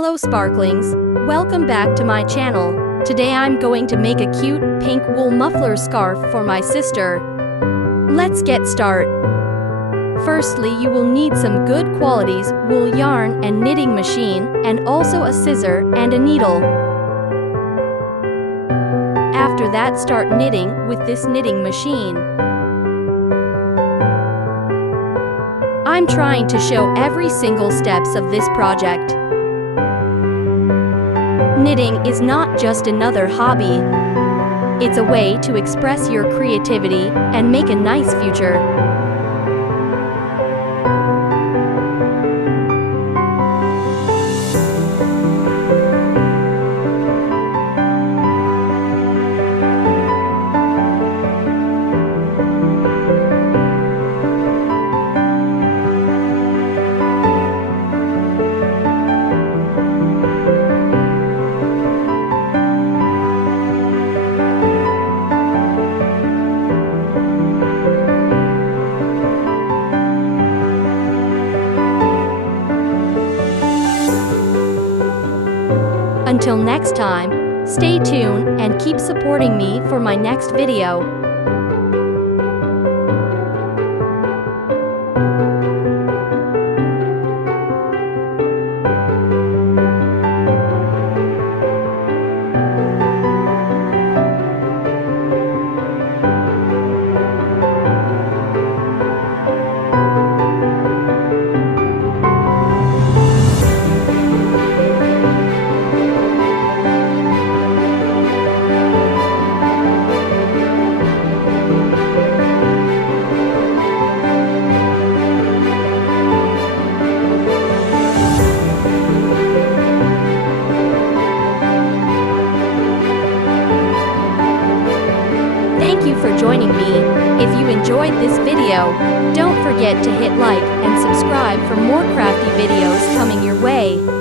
Hello sparklings, welcome back to my channel. Today I'm going to make a cute pink wool muffler scarf for my sister. Let's get started. Firstly, you will need some good qualities wool yarn and knitting machine, and also a scissor and a needle. After that, start knitting with this knitting machine. I'm trying to show every single steps of this project. Knitting is not just another hobby. It's a way to express your creativity and make a nice future. Until next time, stay tuned and keep supporting me for my next video. Thank you for joining me. If you enjoyed this video, don't forget to hit like and subscribe for more crafty videos coming your way.